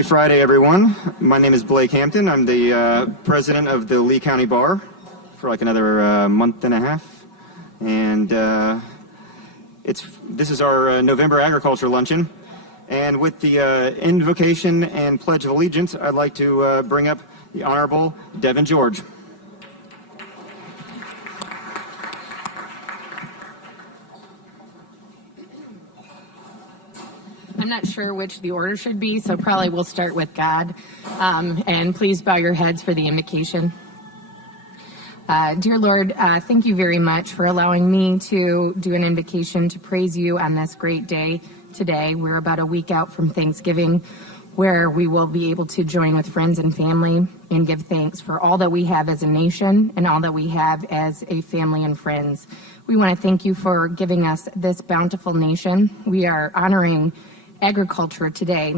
Happy Friday, everyone. My name is Blake Hampton. I'm the president of the Lee County Bar for like another month and a half. And this is our November Agriculture Luncheon. And with the invocation and Pledge of Allegiance, I'd like to bring up the Honorable Devin George. I'm not sure which the order should be, so probably we'll start with God. And please bow your heads for the invocation. Dear Lord, thank you very much for allowing me to do an invocation to praise you on this great day today. We're about a week out from Thanksgiving, where we will be able to join with friends and family and give thanks for all that we have as a nation and all that we have as a family and friends. We want to thank you for giving us this bountiful nation. We are honoring agriculture today,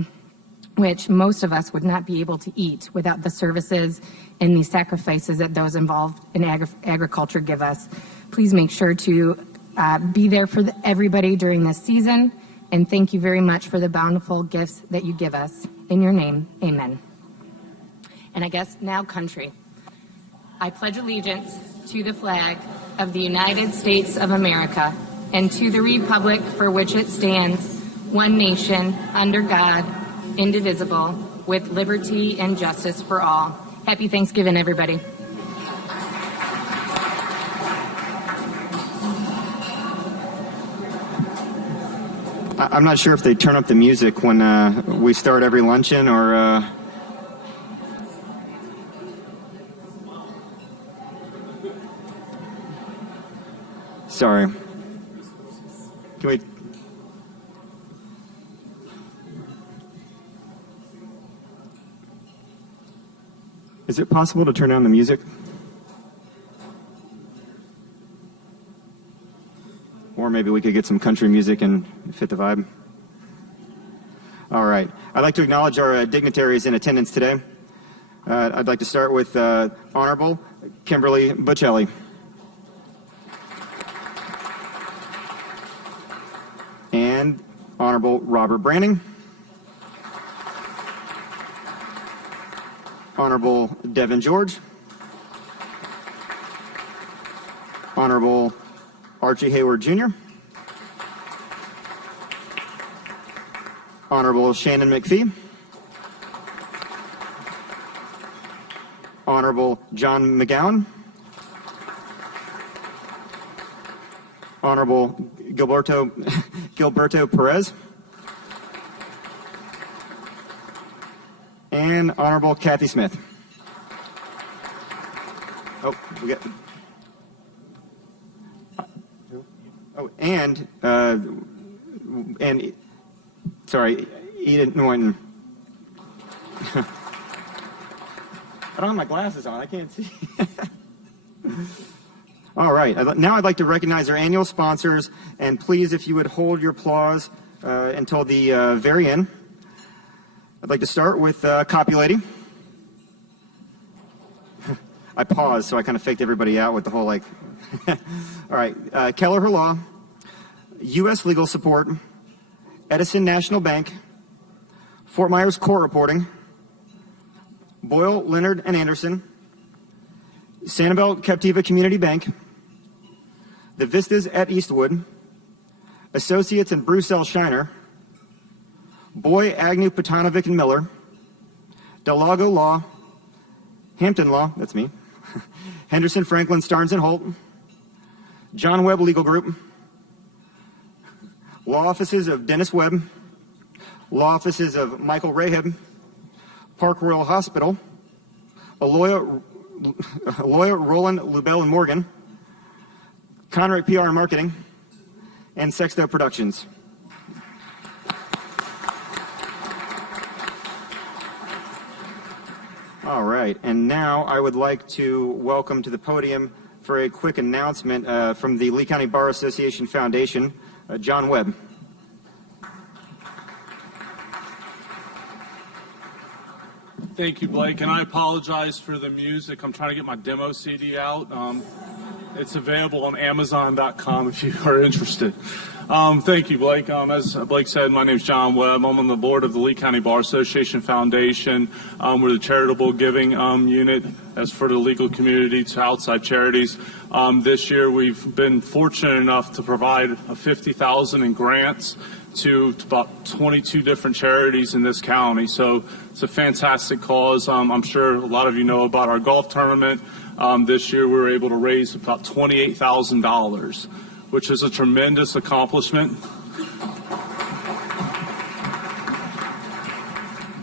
which most of us would not be able to eat without the services and the sacrifices that those involved in agriculture give us. Please make sure to be there for everybody during this season, and thank you very much for the bountiful gifts that you give us. In your name, amen. And I guess now country. I pledge allegiance to the flag of the United States of America and to the republic for which it stands, one nation, under God, indivisible, with liberty and justice for all. Happy Thanksgiving, everybody. I'm not sure if they turn up the music when we start every luncheon or... Sorry. Can we... Is it possible to turn down the music? Or maybe we could get some country music and fit the vibe. All right. I'd like to acknowledge our dignitaries in attendance today. I'd like to start with Honorable Kimberly Bocelli. And Honorable Robert Branning. Honorable Devin George. Honorable Archie Hayward Jr. Honorable Shannon McPhee. Honorable John McGowan. Honorable Gilberto Perez. And Honorable Kathy Smith. Oh, we got... Oh, and sorry, Eden Norton. I don't have my glasses on. I can't see. All right. Now I'd like to recognize our annual sponsors, and please, if you would hold your applause until the very end. I'd like to start with Copy Lady. I paused, so I kind of faked everybody out with the whole, like... All right. Kelleher Law, U.S. Legal Support, Edison National Bank, Fort Myers Court Reporting, Boyle, Leonard, and Anderson, Sanibel Captiva Community Bank, The Vistas at Eastwood, Associates and Bruce L. Shiner, Boy, Agnew, Potanovic, and Miller, Delago Law, Hampton Law, that's me, Henderson, Franklin, Starnes, and Holt, John Webb Legal Group, Law Offices of Dennis Webb, Law Offices of Michael Rahab, Park Royal Hospital, Aloya Roland, Lubell, and Morgan, Conrad PR and Marketing, and Sexto Productions. All right, and now I would like to welcome to the podium for a quick announcement from the Lee County Bar Association Foundation, John Webb. Thank you, Blake, and I apologize for the music. I'm trying to get my demo CD out. It's available on Amazon.com if you are interested. Thank you, Blake. As Blake said, my name is John Webb. I'm on the board of the Lee County Bar Association Foundation. We're the charitable giving unit as for the legal community to outside charities. This year, we've been fortunate enough to provide $50,000 in grants to about 22 different charities in this county. So it's a fantastic cause. I'm sure a lot of you know about our golf tournament. This year, we were able to raise about $28,000, which is a tremendous accomplishment.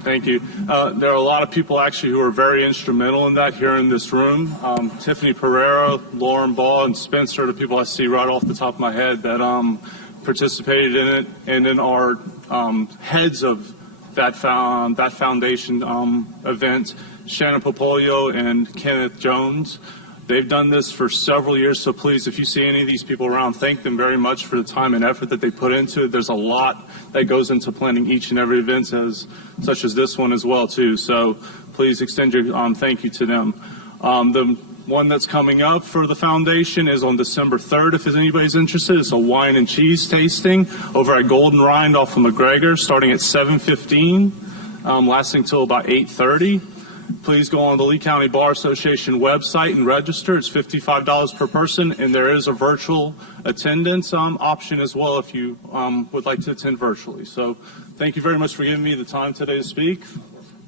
Thank you. There are a lot of people actually who are very instrumental in that here in this room. Tiffany Pereira, Lauren Ball, and Spencer, the people I see right off the top of my head that participated in it, and then our heads of that foundation event, Shannon Popolio and Kenneth Jones. They've done this for several years, so please, if you see any of these people around, thank them very much for the time and effort that they put into it. There's a lot that goes into planning each and every event, such as this one as well, too. So please extend your thank you to them. The one that's coming up for the foundation is on December 3rd, if anybody's interested. It's a wine and cheese tasting over at Golden Rind off of McGregor, starting at 7:15, lasting till about 8:30. Please go on the Lee County Bar Association website and register. It's $55 per person, and there is a virtual attendance option as well if you would like to attend virtually. So thank you very much for giving me the time today to speak.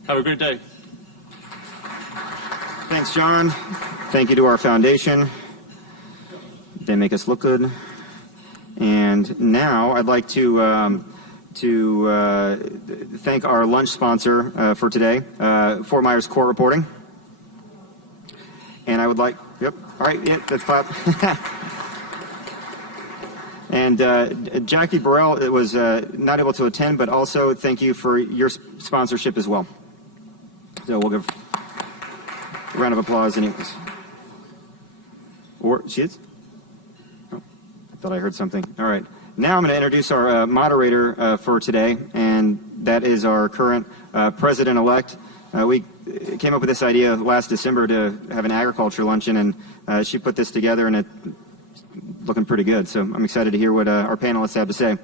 Have a great day. Thanks, John. Thank you to our foundation. They make us look good. And now I'd like to thank our lunch sponsor for today, Fort Myers Court Reporting. And I would like, yep, all right, yeah, that's clap. And Jackie Burrell was not able to attend, but also thank you for your sponsorship as well. So we'll give a round of applause anyways. Or she is? Oh, I thought I heard something. All right. Now I'm going to introduce our moderator for today, and that is our current president-elect. We came up with this idea last December to have an agriculture luncheon, and she put this together, and it's looking pretty good. So I'm excited to hear what our panelists have to say.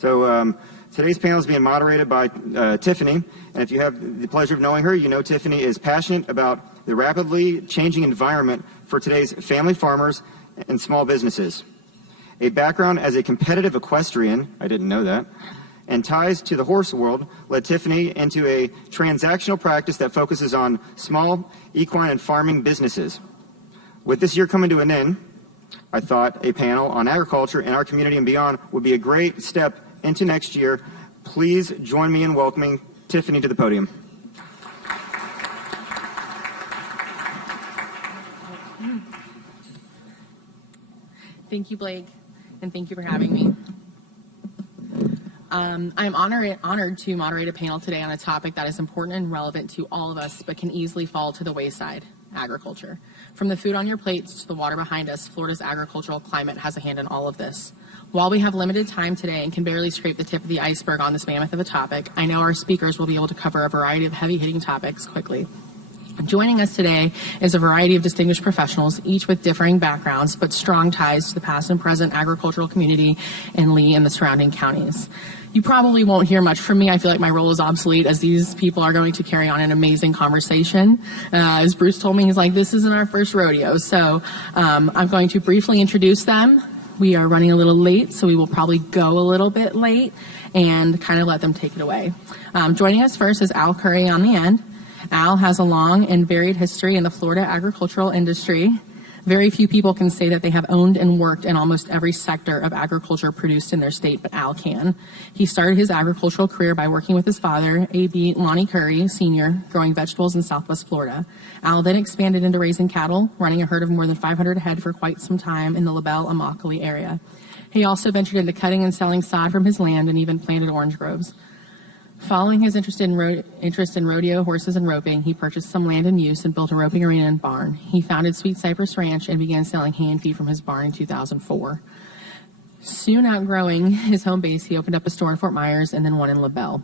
So today's panel is being moderated by Tiffany, and if you have the pleasure of knowing her, you know Tiffany is passionate about the rapidly changing environment for today's family farmers and small businesses. A background as a competitive equestrian, I didn't know that, and ties to the horse world led Tiffany into a transactional practice that focuses on small equine and farming businesses. With this year coming to an end, I thought a panel on agriculture in our community and beyond would be a great step into next year. Please join me in welcoming Tiffany to the podium. Thank you, Blake, and thank you for having me. I'm honored to moderate a panel today on a topic that is important and relevant to all of us, but can easily fall to the wayside: agriculture. From the food on your plates to the water behind us, Florida's agricultural climate has a hand in all of this. While we have limited time today and can barely scrape the tip of the iceberg on this mammoth of a topic, I know our speakers will be able to cover a variety of heavy-hitting topics quickly. Joining us today is a variety of distinguished professionals, each with differing backgrounds, but strong ties to the past and present agricultural community in Lee and the surrounding counties. You probably won't hear much from me. I feel like my role is obsolete, as these people are going to carry on an amazing conversation. As Bruce told me, he's like, this isn't our first rodeo. So I'm going to briefly introduce them. We are running a little late, so we will probably go a little bit late and kind of let them take it away. Joining us first is Al Curry on the end. Al has a long and varied history in the Florida agricultural industry. Very few people can say that they have owned and worked in almost every sector of agriculture produced in their state, but Al can. He started his agricultural career by working with his father, A.B. Lonnie Curry, Sr., growing vegetables in Southwest Florida. Al then expanded into raising cattle, running a herd of more than 500 head for quite some time in the LaBelle-Immokalee area. He also ventured into cutting and selling sod from his land and even planted orange groves. Following his interest in rodeo, horses, and roping, he purchased some land in use and built a roping arena and barn. He founded Sweet Cypress Ranch and began selling hay and feed from his barn in 2004. Soon outgrowing his home base, he opened up a store in Fort Myers and then one in LaBelle.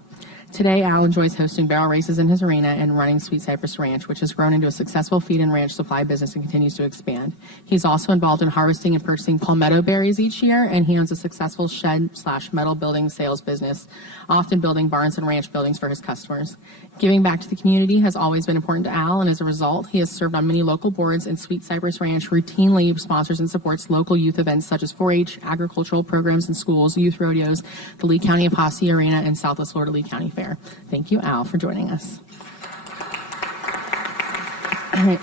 Today, Al enjoys hosting barrel races in his arena and running Sweet Cypress Ranch, which has grown into a successful feed and ranch supply business and continues to expand. He's also involved in harvesting and purchasing palmetto berries each year, and he owns a successful shed/metal building sales business, often building barns and ranch buildings for his customers. Giving back to the community has always been important to Al, and as a result, he has served on many local boards, and Sweet Cypress Ranch routinely sponsors and supports local youth events such as 4-H, agricultural programs in schools, youth rodeos, the Lee County Apostle Arena, and Southwest Florida Lee County Fair. Thank you, Al, for joining us. All right.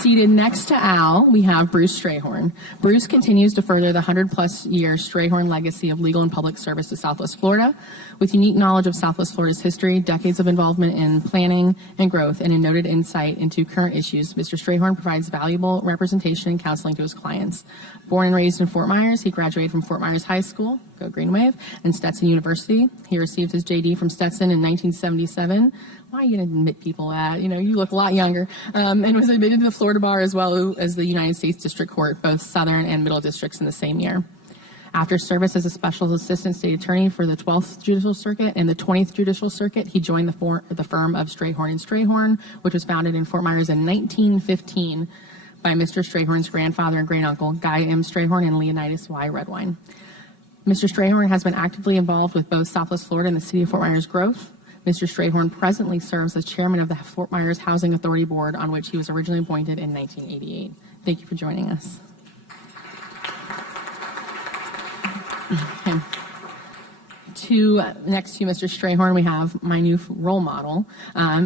Seated next to Al, we have Bruce Strayhorn. Bruce continues to further the 100-plus year Strayhorn legacy of legal and public service to Southwest Florida. With unique knowledge of Southwest Florida's history, decades of involvement in planning and growth, and a noted insight into current issues, Mr. Strayhorn provides valuable representation and counseling to his clients. Born and raised in Fort Myers, he graduated from Fort Myers High School, go Green Wave, and Stetson University. He received his JD from Stetson in 1977. Why are you going to admit people that? You know, you look a lot younger. And was admitted to the Florida Bar as well as the United States District Court, both Southern and Middle Districts in the same year. After service as a special assistant state attorney for the 12th Judicial Circuit and the 20th Judicial Circuit, he joined the firm of Strayhorn and Strayhorn, which was founded in Fort Myers in 1915 by Mr. Strayhorn's grandfather and great-uncle, Guy M. Strayhorn and Leonidas Y. Redwine. Mr. Strayhorn has been actively involved with both Southwest Florida and the City of Fort Myers growth. Mr. Strayhorn presently serves as chairman of the Fort Myers Housing Authority Board, on which he was originally appointed in 1988. Thank you for joining us. Okay. Next to Mr. Strayhorn, we have my new role model,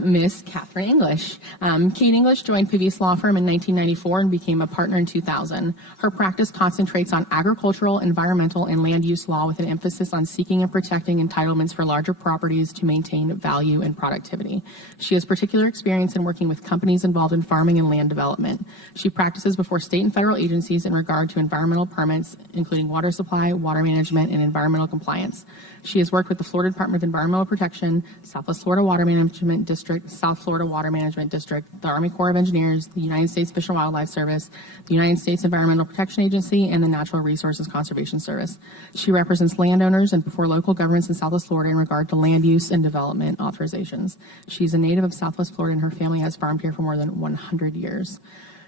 Miss Catherine English. Kate English joined Peavies Law Firm in 1994 and became a partner in 2000. Her practice concentrates on agricultural, environmental, and land use law with an emphasis on seeking and protecting entitlements for larger properties to maintain value and productivity. She has particular experience in working with companies involved in farming and land development. She practices before state and federal agencies in regard to environmental permits, including water supply, water management, and environmental compliance. She has worked with the Florida Department of Environmental Protection, Southwest Florida Water Management District, South Florida Water Management District, the Army Corps of Engineers, the United States Fish and Wildlife Service, the United States Environmental Protection Agency, and the Natural Resources Conservation Service. She represents landowners and before local governments in Southwest Florida in regard to land use and development authorizations. She's a native of Southwest Florida, and her family has farmed here for more than 100 years.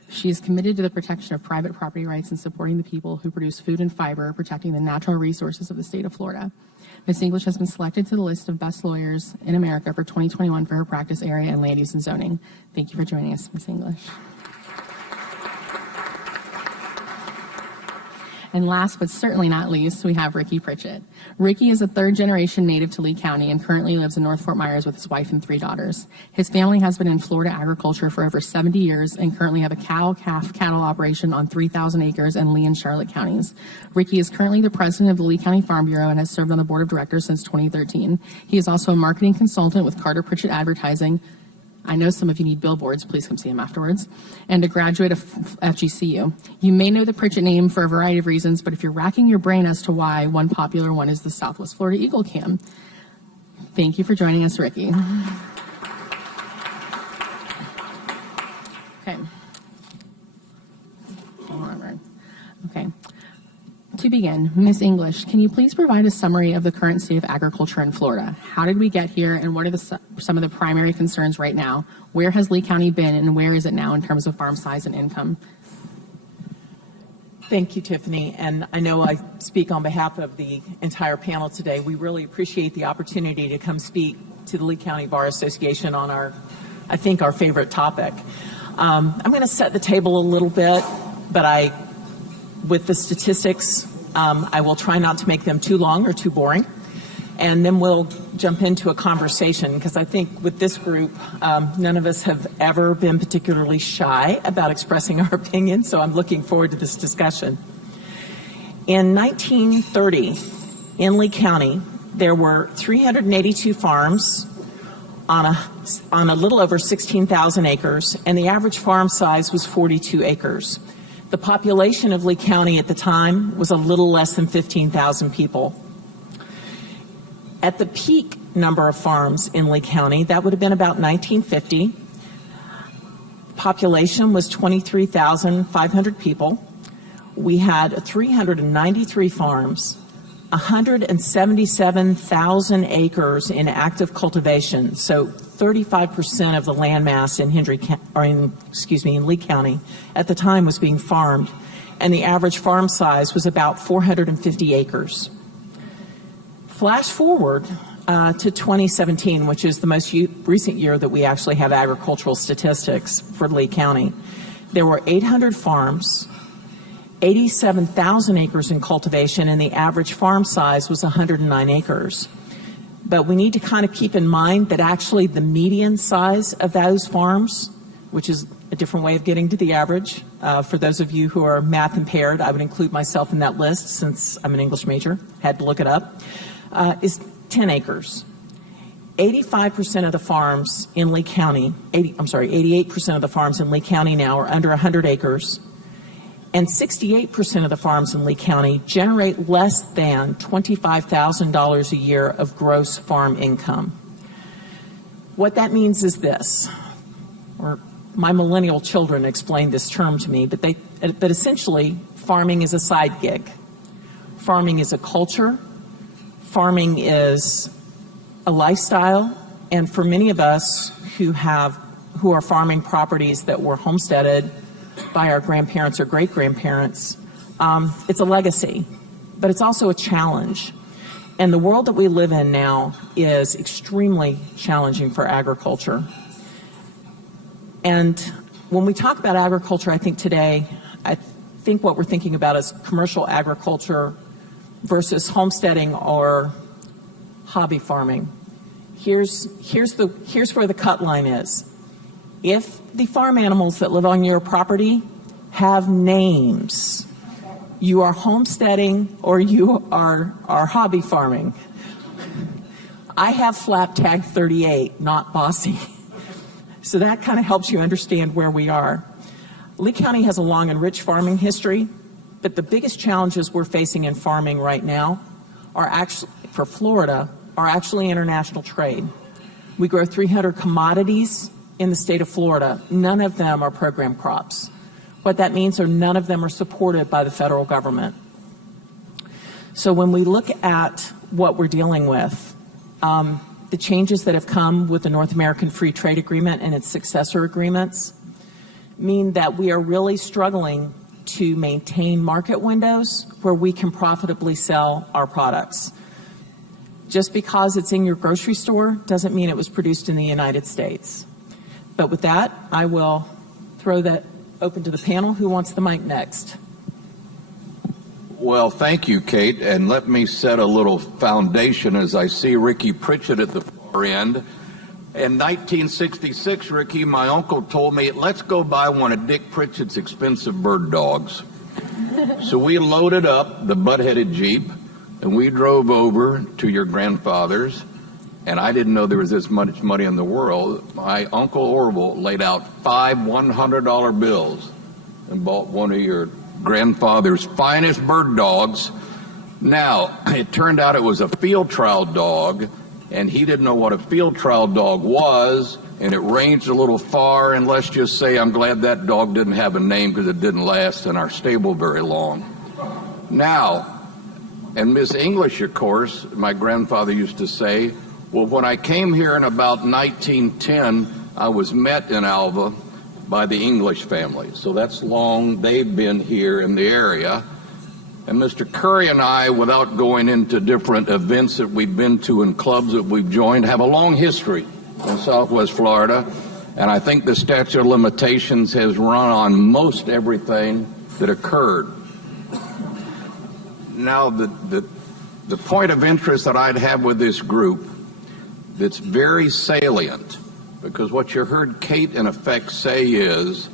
She is committed to the protection of private property rights and supporting the people who produce food and fiber, protecting the natural resources of the state of Florida. Ms. English has been selected to the list of best lawyers in America for 2021 for her practice area and land use and zoning. Thank you for joining us, Ms. English. And last but certainly not least, we have Ricky Pritchett. Ricky is a third-generation native to Lee County and currently lives in North Fort Myers with his wife and 3 daughters. His family has been in Florida agriculture for over 70 years and currently have a cow-calf cattle operation on 3,000 acres in Lee and Charlotte counties. Ricky is currently the president of the Lee County Farm Bureau and has served on the board of directors since 2013. He is also a marketing consultant with Carter Pritchett Advertising. I know some of you need billboards. Please come see him afterwards. And a graduate of FGCU. You may know the Pritchett name for a variety of reasons, but if you're racking your brain as to why, one popular one is the Southwest Florida Eagle Cam. Thank you for joining us, Ricky. Okay. Okay. To begin, Ms. English, can you please provide a summary of the current state of agriculture in Florida? How did we get here, and what are some of the primary concerns right now? Where has Lee County been, and where is it now in terms of farm size and income? Thank you, Tiffany. And I know I speak on behalf of the entire panel today. We really appreciate the opportunity to come speak to the Lee County Bar Association on our favorite topic. I'm going to set the table a little bit, but with the statistics, I will try not to make them too long or too boring. And then we'll jump into a conversation, because I think with this group, none of us have ever been particularly shy about expressing our opinion, so I'm looking forward to this discussion. In 1930, in Lee County, there were 382 farms on a little over 16,000 acres, and the average farm size was 42 acres. The population of Lee County at the time was a little less than 15,000 people. At the peak number of farms in Lee County, that would have been about 1950. Population was 23,500 people. We had 393 farms 177,000 acres in active cultivation, so 35% of the landmass in in Lee County at the time was being farmed, and the average farm size was about 450 acres. Flash forward to 2017, which is the most recent year that we actually have agricultural statistics for Lee County. There were 800 farms, 87,000 acres in cultivation, and the average farm size was 109 acres. But we need to kind of keep in mind that actually the median size of those farms, which is a different way of getting to the average, for those of you who are math impaired, I would include myself in that list since I'm an English major, had to look it up, is 10 acres. 85% of the farms in Lee County, 88% of the farms in Lee County now are under 100 acres. And 68% of the farms in Lee County generate less than $25,000 a year of gross farm income. What that means is this, or my millennial children explained this term to me, but essentially farming is a side gig. Farming is a culture. Farming is a lifestyle. And for many of us who are farming properties that were homesteaded by our grandparents or great-grandparents, it's a legacy, but it's also a challenge. And the world that we live in now is extremely challenging for agriculture. And when we talk about agriculture, I think today, what we're thinking about is commercial agriculture versus homesteading or hobby farming. Here's where the cut line is. If the farm animals that live on your property have names, you are homesteading or you are hobby farming. I have flap tag 38, not Bossy. So that kind of helps you understand where we are. Lee County has a long and rich farming history, but the biggest challenges we're facing in farming right now are actually, for Florida, are actually international trade. We grow 300 commodities in the state of Florida. None of them are program crops. What that means are none of them are supported by the federal government. So when we look at what we're dealing with, the changes that have come with the North American Free Trade Agreement and its successor agreements mean that we are really struggling to maintain market windows where we can profitably sell our products. Just because it's in your grocery store doesn't mean it was produced in the United States. But with that, I will throw that open to the panel. Who wants the mic next? Well, thank you, Kate. And let me set a little foundation as I see Ricky Pritchett at the far end. In 1966, Ricky, my uncle told me, let's go buy one of Dick Pritchett's expensive bird dogs. So we loaded up the butt-headed Jeep, and we drove over to your grandfather's. And I didn't know there was this much money in the world. My Uncle Orville laid out 5 $100 bills and bought one of your grandfather's finest bird dogs. Now, it turned out it was a field trial dog, and he didn't know what a field trial dog was, and it ranged a little far, and let's just say I'm glad that dog didn't have a name because it didn't last in our stable very long. Now, and Miss English, of course, my grandfather used to say, well, when I came here in about 1910, I was met in Alva by the English family. So that's long they've been here in the area. And Mr. Curry and I, without going into different events that we've been to and clubs that we've joined, have a long history in Southwest Florida. And I think the statute of limitations has run on most everything that occurred. Now, the point of interest that I'd have with this group that's very salient, because what you heard Kate in effect say is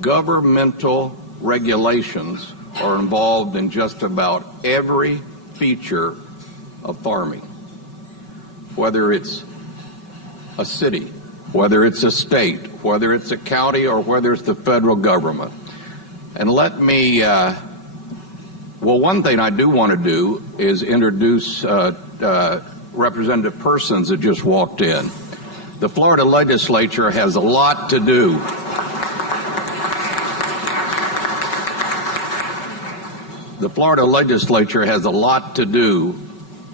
governmental regulations are involved in just about every feature of farming, whether it's a city, whether it's a state, whether it's a county, or whether it's the federal government. And let me, well, one thing I do want to do is introduce Representative Persons that just walked in. The Florida legislature has a lot to do. The Florida legislature has a lot to do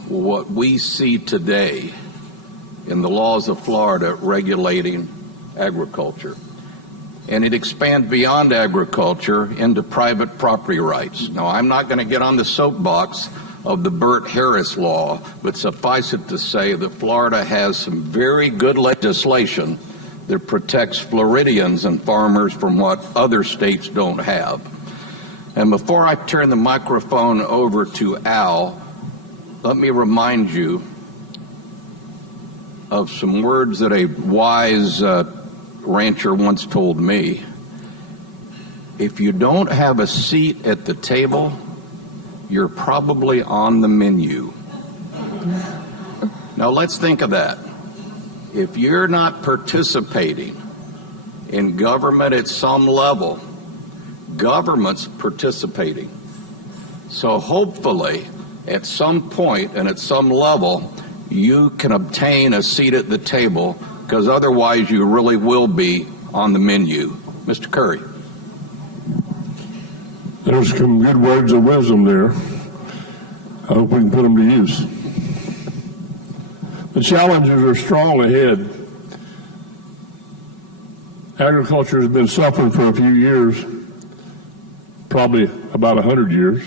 what we see today in the laws of Florida regulating agriculture. And it expands beyond agriculture into private property rights. Now, I'm not going to get on the soapbox of the Burt Harris law, but suffice it to say that Florida has some very good legislation that protects Floridians and farmers from what other states don't have. And before I turn the microphone over to Al, let me remind you of some words that a wise rancher once told me. If you don't have a seat at the table, you're probably on the menu. Now let's think of that. If you're not participating in government at some level, government's participating. So hopefully, at some point and at some level, you can obtain a seat at the table, because otherwise you really will be on the menu. Mr. Curry. There's some good words of wisdom there. I hope we can put them to use. The challenges are strong ahead. Agriculture has been suffering for a few years, probably about 100 years,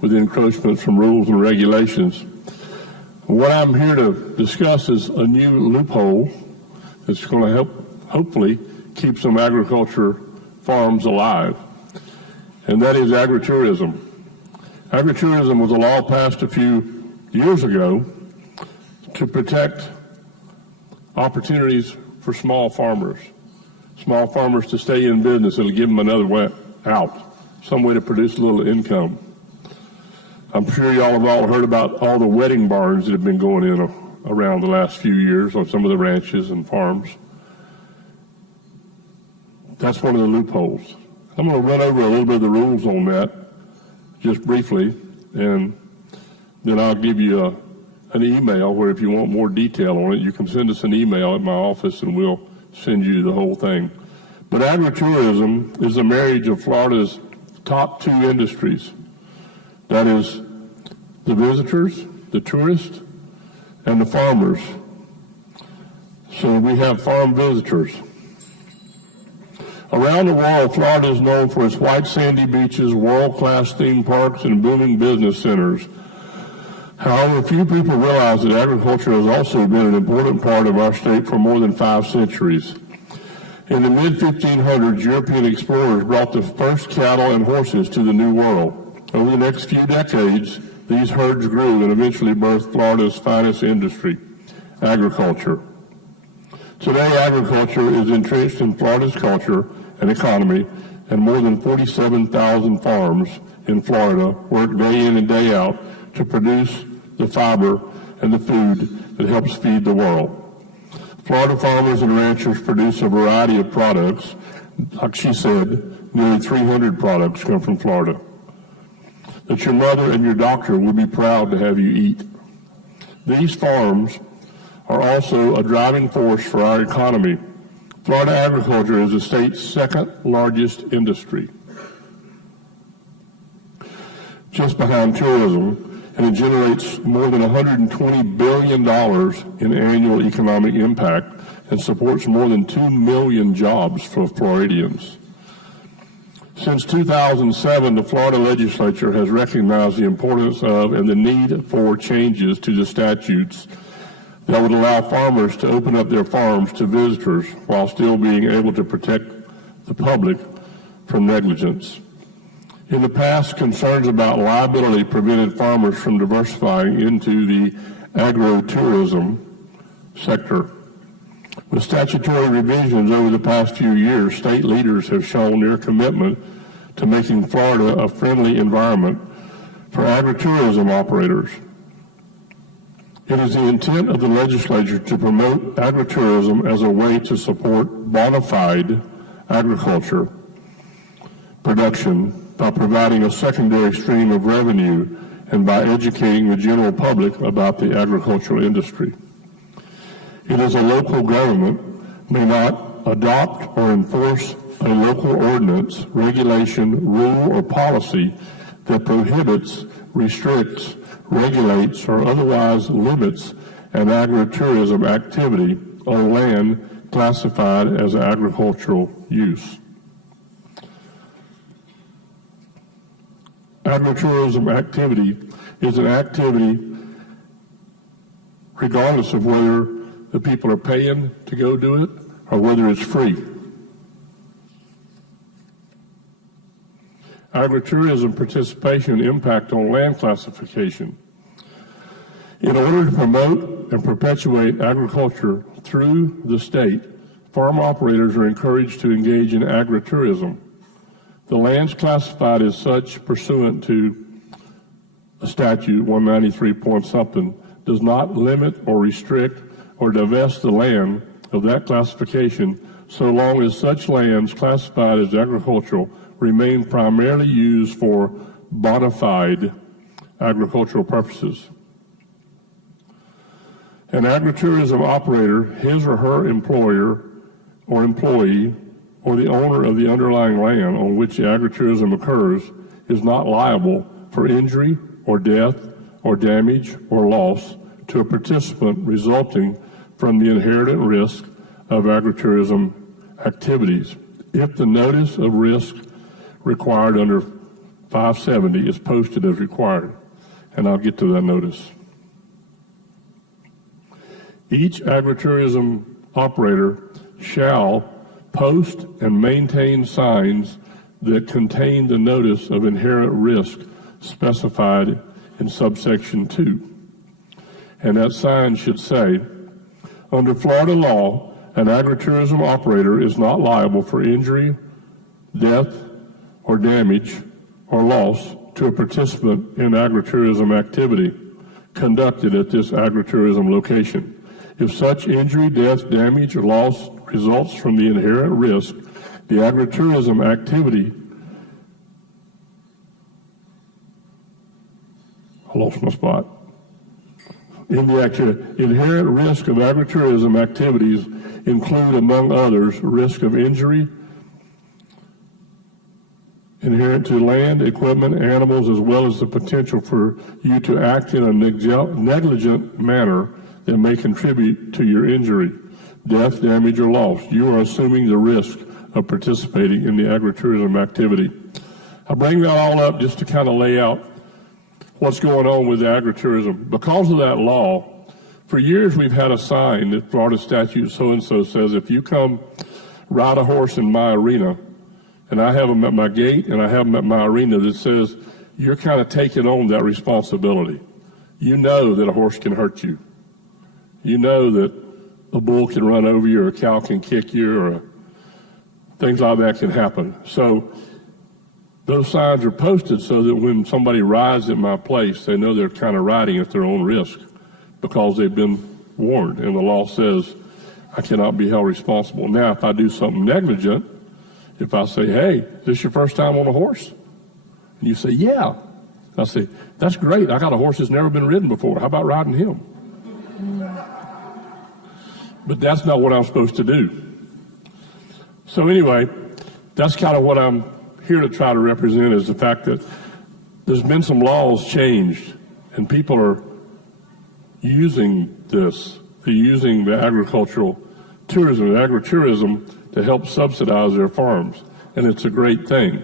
with encroachments from rules and regulations. What I'm here to discuss is a new loophole that's going to help, hopefully, keep some agriculture farms alive, and that is agritourism. Agritourism was a law passed a few years ago to protect opportunities for small farmers to stay in business. It'll give them another way out, some way to produce a little income. I'm sure y'all have all heard about all the wedding barns that have been going in around the last few years on some of the ranches and farms. That's one of the loopholes. I'm going to run over a little bit of the rules on that just briefly, and then I'll give you an email where if you want more detail on it, you can send us an email at my office and we'll send you the whole thing. But agritourism is a marriage of Florida's top two industries. That is the visitors, the tourists, and the farmers. So we have farm visitors. Around the world, Florida is known for its white sandy beaches, world-class theme parks, and booming business centers. However, few people realize that agriculture has also been an important part of our state for more than 5 centuries. In the mid-1500s, European explorers brought the first cattle and horses to the New World. Over the next few decades, these herds grew and eventually birthed Florida's finest industry, agriculture. Today, agriculture is entrenched in Florida's culture and economy, and more than 47,000 farms in Florida work day in and day out to produce the fiber and the food that helps feed the world. Florida farmers and ranchers produce a variety of products. Like she said, nearly 300 products come from Florida that your mother and your doctor will be proud to have you eat. These farms are also a driving force for our economy. Florida agriculture is the state's second largest industry, just behind tourism, and it generates more than $120 billion in annual economic impact and supports more than 2 million jobs for Floridians. Since 2007, the Florida legislature has recognized the importance of and the need for changes to the statutes that would allow farmers to open up their farms to visitors while still being able to protect the public from negligence. In the past, concerns about liability prevented farmers from diversifying into the agro-tourism sector. With statutory revisions over the past few years, state leaders have shown their commitment to making Florida a friendly environment for agritourism operators. It is the intent of the legislature to promote agritourism as a way to support bona fide agriculture production by providing a secondary stream of revenue and by educating the general public about the agricultural industry. It is a local government may not adopt or enforce a local ordinance, regulation, rule, or policy that prohibits, restricts, regulates, or otherwise limits an agritourism activity on land classified as agricultural use. Agritourism activity is an activity regardless of whether the people are paying to go do it or whether it's free. Agritourism participation and impact on land classification. In order to promote and perpetuate agriculture through the state, farm operators are encouraged to engage in agritourism. The lands classified as such pursuant to a statute 193 point something does not limit or restrict or divest the land of that classification so long as such lands classified as agricultural remain primarily used for bona fide agricultural purposes. An agritourism operator, his or her employer or employee, or the owner of the underlying land on which the agritourism occurs is not liable for injury or death or damage or loss to a participant resulting from the inherent risk of agritourism activities if the notice of risk required under 570 is posted as required. And I'll get to that notice. Each agritourism operator shall post and maintain signs that contain the notice of inherent risk specified in subsection 2. And that sign should say, under Florida law, an agritourism operator is not liable for injury, death, or damage or loss to a participant in agritourism activity conducted at this agritourism location. If such injury, death, damage, or loss results from the inherent risk, the agritourism activity, I lost my spot. In the inherent risk of agritourism activities include, among others, risk of injury inherent to land, equipment, animals, as well as the potential for you to act in a negligent manner that may contribute to your injury, death, damage, or loss. You are assuming the risk of participating in the agritourism activity. I bring that all up just to kind of lay out what's going on with the agritourism. Because of that law, for years we've had a sign that Florida statute so-and-so says, if you come ride a horse in my arena, and I have them at my gate and I have them at my arena, that says you're kind of taking on that responsibility. You know that a horse can hurt you. You know that a bull can run over you or a cow can kick you or things like that can happen. So those signs are posted so that when somebody rides at my place, they know they're kind of riding at their own risk because they've been warned. And the law says I cannot be held responsible. Now, if I do something negligent, if I say, hey, is this your first time on a horse? And you say, yeah. I say, that's great. I got a horse that's never been ridden before. How about riding him? But that's not what I'm supposed to do. So anyway, that's kind of what I'm here to try to represent, is the fact that there's been some laws changed and people are using this. They're using the agricultural tourism, the agritourism, to help subsidize their farms, and it's a great thing.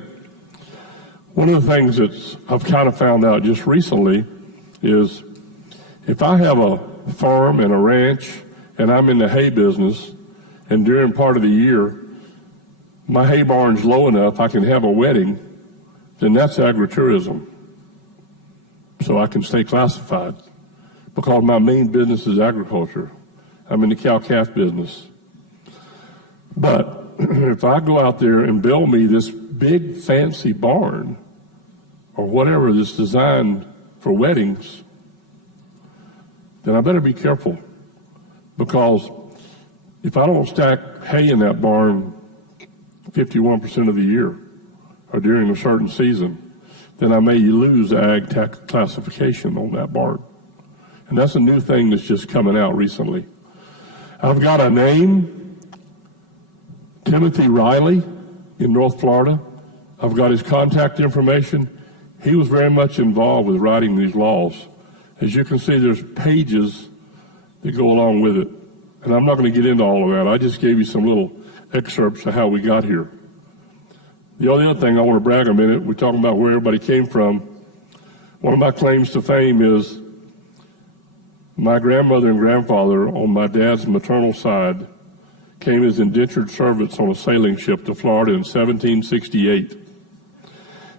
One of the things that I've kind of found out just recently is if I have a farm and a ranch and I'm in the hay business, and during part of the year my hay barn's low enough I can have a wedding, then that's agritourism. So I can stay classified because my main business is agriculture. I'm in the cow-calf business. But if I go out there and build me this big fancy barn or whatever that's designed for weddings, then I better be careful, because if I don't stack hay in that barn 51% of the year or during a certain season, then I may lose the ag tax classification on that barn. And that's a new thing that's just coming out recently. I've got a name, Timothy Riley in North Florida. I've got his contact information. He was very much involved with writing these laws As you can see, there's pages that go along with it. And I'm not going to get into all of that. I just gave you some little excerpts of how we got here. The only other thing I want to brag a minute, we're talking about where everybody came from. One of my claims to fame is my grandmother and grandfather on my dad's maternal side came as indentured servants on a sailing ship to Florida in 1768.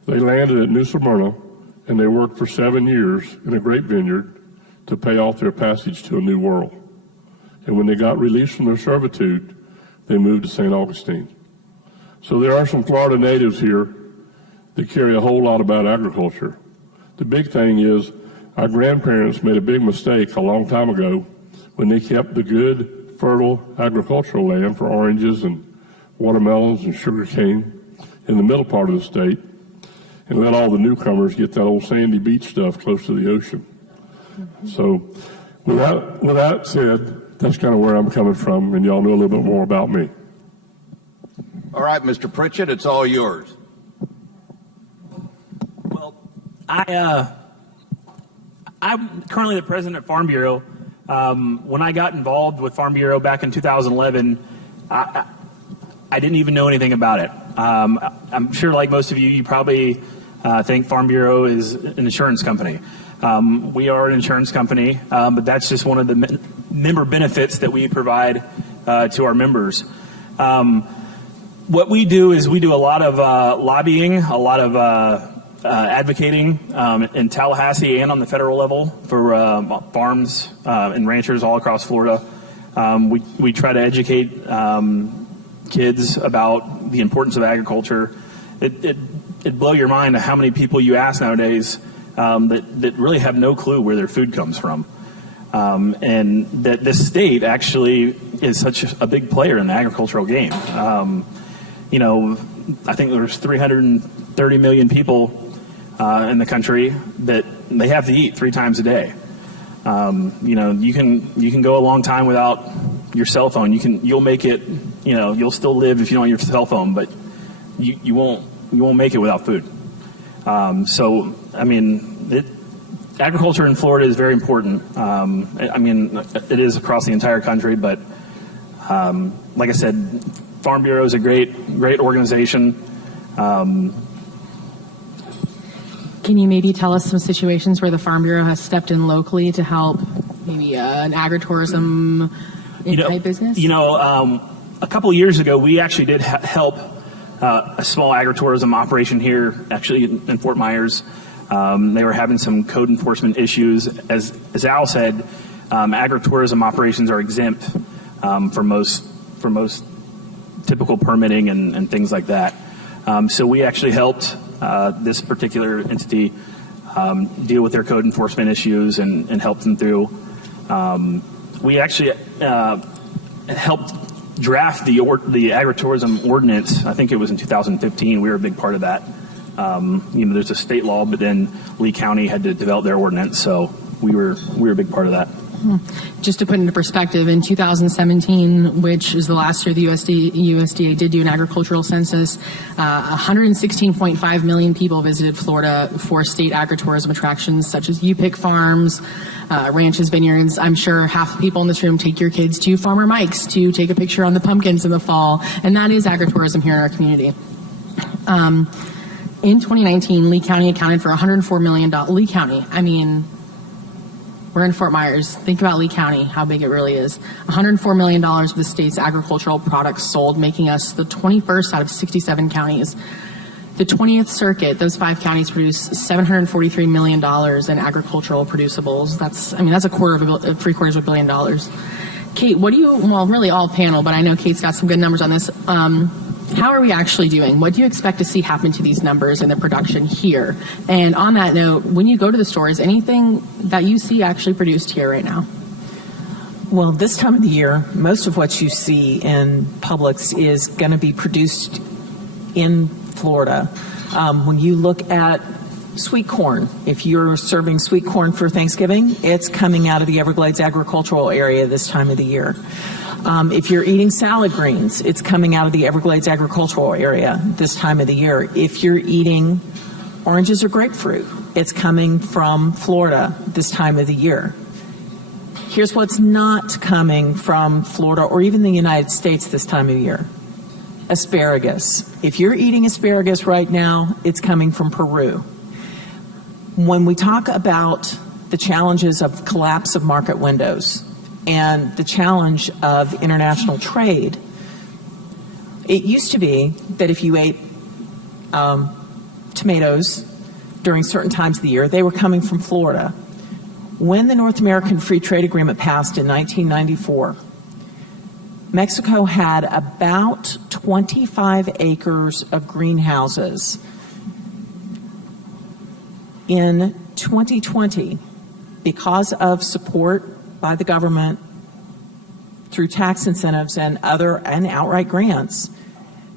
They landed at New Smyrna, and they worked for 7 years in a grape vineyard to pay off their passage to a new world. And when they got released from their servitude, they moved to St. Augustine. So there are some Florida natives here that carry a whole lot about agriculture. The big thing is our grandparents made a big mistake a long time ago when they kept the good, fertile agricultural land for oranges and watermelons and sugar cane in the middle part of the state and let all the newcomers get that old sandy beach stuff close to the ocean. So with that said, that's kind of where I'm coming from, and y'all know a little bit more about me. All right, Mr. Pritchett, it's all yours. Well, I'm currently the president of Farm Bureau. When I got involved with Farm Bureau back in 2011, I didn't even know anything about it. I'm sure, like most of you, you probably think Farm Bureau is an insurance company. We are an insurance company, but that's just one of the member benefits that we provide to our members. What we do is we do a lot of lobbying, a lot of advocating in Tallahassee and on the federal level for farms and ranchers all across Florida. We try to educate kids about the importance of agriculture. It'd blow your mind how many people you ask nowadays that really have no clue where their food comes from. And that this state actually is such a big player in the agricultural game. You know, I think there's 330 million people in the country that they have to eat 3 times a day. You know, you can go a long time without your cell phone. You'll make it. You know, you'll still live if you don't have your cell phone, but you won't make it without food. So I mean, agriculture in Florida is very important. I mean, it is across the entire country, but like I said, Farm Bureau is a great organization. Can you maybe tell us some situations where the Farm Bureau has stepped in locally to help maybe an agritourism type business? You know, a couple of years ago, we actually did help a small agritourism operation here, actually in Fort Myers. They were having some code enforcement issues. As Al said, agritourism operations are exempt for most typical permitting and things like that. So we actually helped this particular entity deal with their code enforcement issues and helped them through. We actually helped draft the agritourism ordinance. I think it was in 2015. We were a big part of that. You know, there's a state law, but then Lee County had to develop their ordinance, so we were a big part of that. Just to put into perspective, in 2017, which is the last year the USDA did do an agricultural census, 116.5 million people visited Florida for state agritourism attractions such as U-Pick farms, ranches, vineyards. I'm sure half the people in this room take your kids to Farmer Mike's to take a picture on the pumpkins in the fall, and that is agritourism here in our community. In 2019, Lee County accounted for $104 million. Lee County, I mean, we're in Fort Myers. Think about Lee County, how big it really is. $104 million of the state's agricultural products sold, making us the 21st out of 67 counties. The 20th Circuit, those 5 counties produce $743 million in agricultural producibles. That's a $750 million. Kate, what do you, well, really all panel, but I know Kate's got some good numbers on this. How are we actually doing? What do you expect to see happen to these numbers in the production here? And on that note, when you go to the stores, anything that you see actually produced here right now? Well, this time of the year, most of what you see in Publix is going to be produced in Florida. When you look at sweet corn, if you're serving sweet corn for Thanksgiving, it's coming out of the Everglades agricultural area this time of the year. If you're eating salad greens, it's coming out of the Everglades agricultural area this time of the year. If you're eating oranges or grapefruit. It's coming from Florida this time of the year. Here's what's not coming from Florida or even the United States this time of year. Asparagus. If you're eating asparagus right now, it's coming from Peru. When we talk about the challenges of collapse of market windows and the challenge of international trade, it used to be that if you ate tomatoes during certain times of the year, they were coming from Florida. When the North American Free Trade Agreement passed in 1994, Mexico had about 25 acres of greenhouses. In 2020, because of support by the government through tax incentives and outright grants,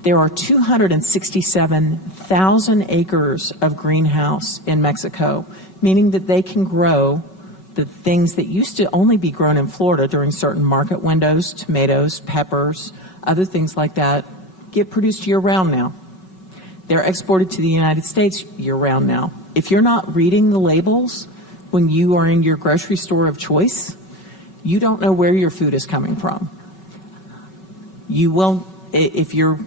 there are 267,000 acres of greenhouse in Mexico, meaning that they can grow the things that used to only be grown in Florida during certain market windows, tomatoes, peppers, other things like that, get produced year-round now. They're exported to the United States year-round now. If you're not reading the labels when you are in your grocery store of choice, you don't know where your food is coming from. You will, if you're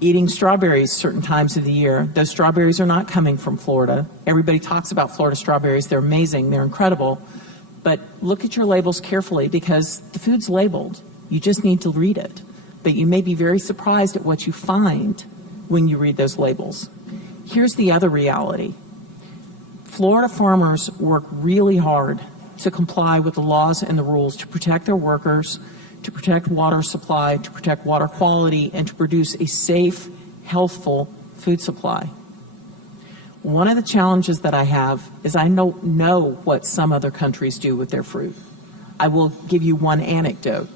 eating strawberries certain times of the year, those strawberries are not coming from Florida. Everybody talks about Florida strawberries. They're amazing. They're incredible. But look at your labels carefully because the food's labeled. You just need to read it. But you may be very surprised at what you find when you read those labels. Here's the other reality. Florida farmers work really hard to comply with the laws and the rules to protect their workers, to protect water supply, to protect water quality, and to produce a safe, healthful food supply. One of the challenges that I have is I don't know what some other countries do with their fruit. I will give you one anecdote.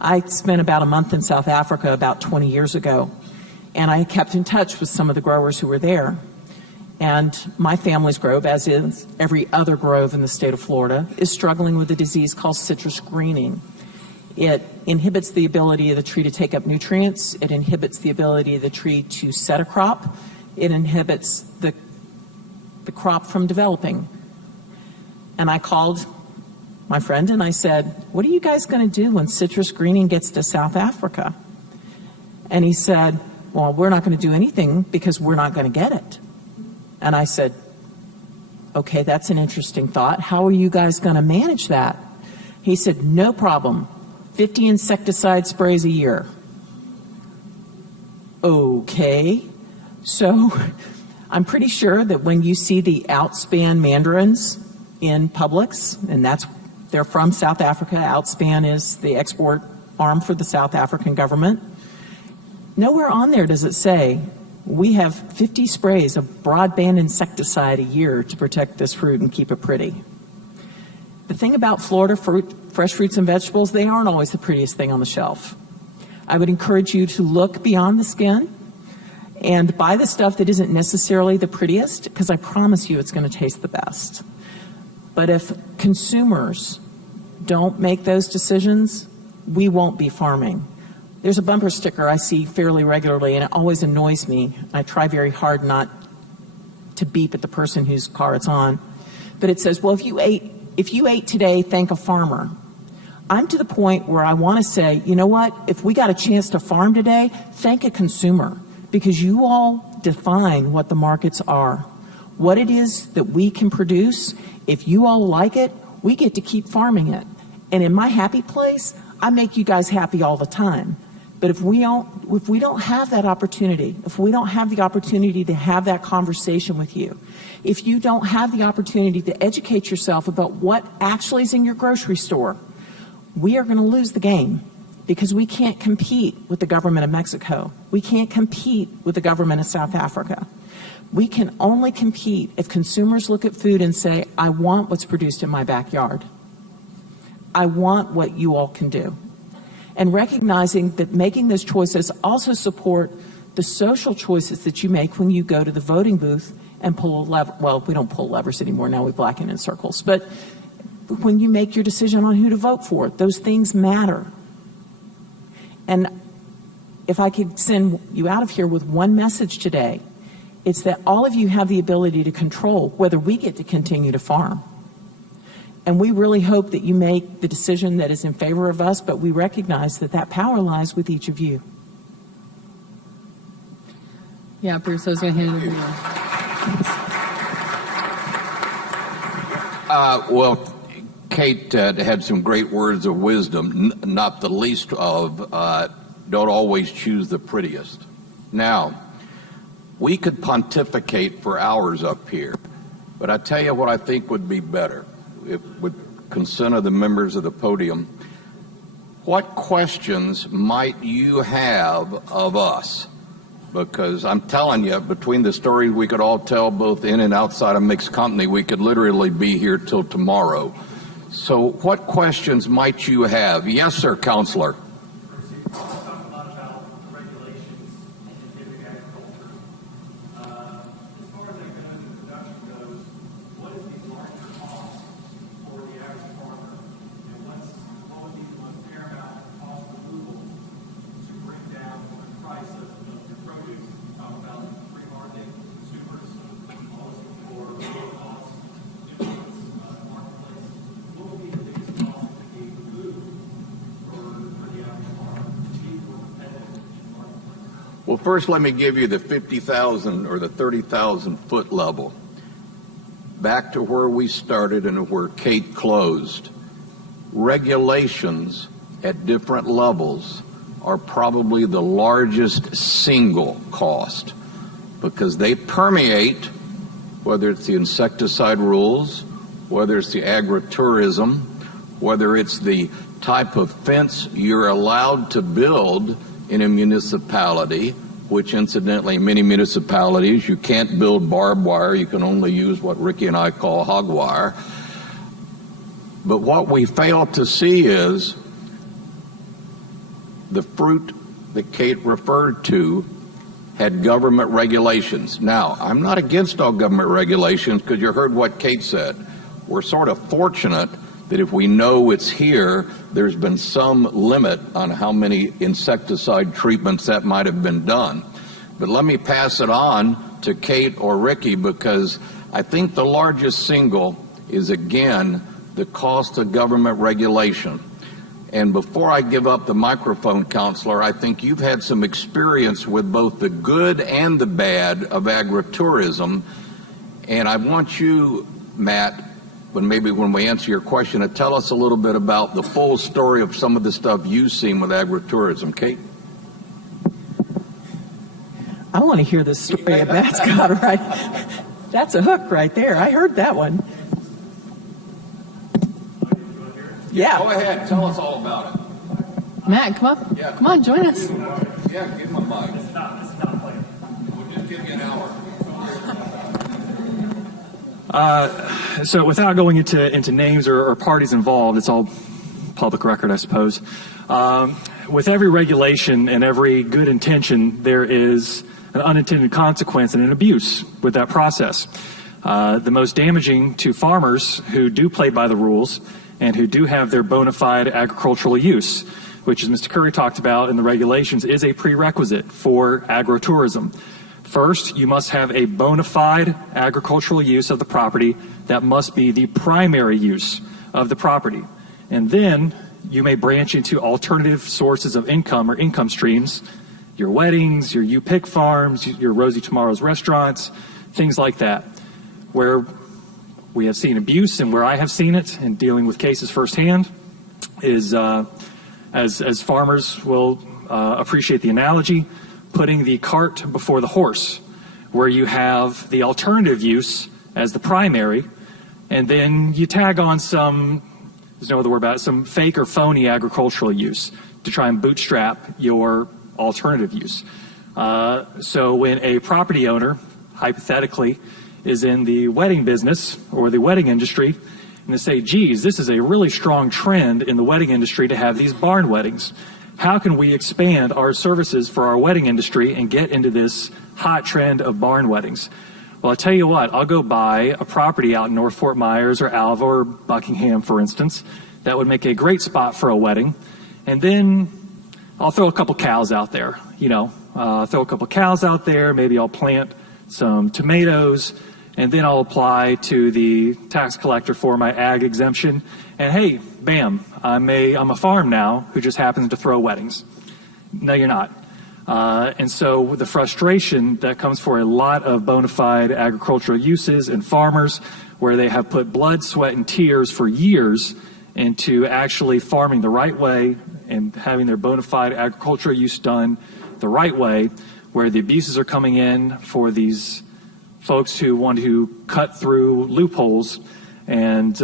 I spent about a month in South Africa about 20 years ago, and I kept in touch with some of the growers who were there. And my family's grove, as is every other grove in the state of Florida, is struggling with a disease called citrus greening. It inhibits the ability of the tree to take up nutrients. It inhibits the ability of the tree to set a crop. It inhibits the crop from developing. And I called my friend and I said, what are you guys going to do when citrus greening gets to South Africa? And he said, well, we're not going to do anything because we're not going to get it. And I said, okay, that's an interesting thought. How are you guys going to manage that? He said, no problem. 50 insecticide sprays a year. Okay. So I'm pretty sure that when you see the Outspan mandarins in Publix, and they're from South Africa, Outspan is the export arm for the South African government, nowhere on there does it say, we have 50 sprays of broadband insecticide a year to protect this fruit and keep it pretty. The thing about Florida fresh fruits and vegetables, they aren't always the prettiest thing on the shelf. I would encourage you to look beyond the skin and buy the stuff that isn't necessarily the prettiest, because I promise you it's going to taste the best. But if consumers don't make those decisions, we won't be farming. There's a bumper sticker I see fairly regularly, and it always annoys me. I try very hard not to beep at the person whose car it's on. But it says, well, if you ate today, thank a farmer. I'm to the point where I want to say, you know what? If we got a chance to farm today, thank a consumer, because you all define what the markets are, what it is that we can produce. If you all like it, we get to keep farming it. And in my happy place, I make you guys happy all the time. But if we don't have that opportunity, if we don't have the opportunity to have that conversation with you, if you don't have the opportunity to educate yourself about what actually is in your grocery store, we are going to lose the game, because we can't compete with the government of Mexico. We can't compete with the government of South Africa. We can only compete if consumers look at food and say, I want what's produced in my backyard. I want what you all can do. And recognizing that making those choices also support the social choices that you make when you go to the voting booth and pull a lever. Well, we don't pull levers anymore. Now we blacken in circles. But when you make your decision on who to vote for, those things matter. And if I could send you out of here with one message today, It's that all of you have the ability to control whether we get to continue to farm. And we really hope that you make the decision that is in favor of us, but we recognize that that power lies with each of you. Yeah, Bruce, I was going to hand it over to you. Well, Kate had some great words of wisdom, not the least of don't always choose the prettiest. Now, we could pontificate for hours up here, but I tell you what I think would be better, if with consent of the members of the podium. What questions might you have of us? Because I'm telling you, between the stories we could all tell both in and outside of mixed company, we could literally be here till tomorrow. So what questions might you have? Yes, sir, Counselor. Well, first let me give you the 50,000 or the 30,000 foot level. Back to where we started and where Kate closed. Regulations at different levels are probably the largest single cost because they permeate, whether it's the insecticide rules, whether it's the agritourism, whether it's the type of fence you're allowed to build in a municipality, which incidentally many municipalities you can't build barbed wire, you can only use what Ricky and I call hog wire. But what we fail to see is the fruit that Kate referred to had government regulations. Now, I'm not against all government regulations because you heard what Kate said. We're sort of fortunate that if we know it's here, there's been some limit on how many insecticide treatments that might have been done. But let me pass it on to Kate or Ricky because I think the largest single is, again, the cost of government regulation. And before I give up the microphone, Counselor, I think you've had some experience with both the good and the bad of agritourism. And I want you, Matt, when we answer your question, to tell us a little bit about the full story of some of the stuff you've seen with agritourism. Kate? I want to hear this story of Matt's got right. That's a hook right there. I heard that one. Yeah. Go ahead. Tell us all about it. Matt, come up. Yeah. Come on, join us. Yeah, give him a mic. We'll just give you an hour. So without going into names or parties involved, it's all public record, I suppose. With every regulation and every good intention, there is an unintended consequence and an abuse with that process. The most damaging to farmers who do play by the rules and who do have their bona fide agricultural use, which, as Mr. Curry talked about in the regulations, is a prerequisite for agrotourism. First, you must have a bona fide agricultural use of the property that must be the primary use of the property. And then you may branch into alternative sources of income or income streams, your weddings, your U-Pick farms, your Rosie Tomorrow's restaurants, things like that, where we have seen abuse and where I have seen it and dealing with cases firsthand is, as farmers will appreciate the analogy, putting the cart before the horse, where you have the alternative use as the primary, and then you tag on some, there's no other word about it, some fake or phony agricultural use to try and bootstrap your alternative use. So when a property owner, hypothetically, is in the wedding business or the wedding industry, and they say, geez, this is a really strong trend in the wedding industry to have these barn weddings. How can we expand our services for our wedding industry and get into this hot trend of barn weddings? Well, I'll tell you what, I'll go buy a property out in North Fort Myers or Alva or Buckingham, for instance, that would make a great spot for a wedding. And then I'll throw a couple cows out there, throw a couple cows out there. Maybe I'll plant some tomatoes, and then I'll apply to the tax collector for my ag exemption. And hey, bam, I'm a farm now who just happens to throw weddings. No, you're not. And so the frustration that comes for a lot of bona fide agricultural uses and farmers where they have put blood, sweat, and tears for years into actually farming the right way and having their bona fide agricultural use done the right way, where the abuses are coming in for these folks who want to cut through loopholes and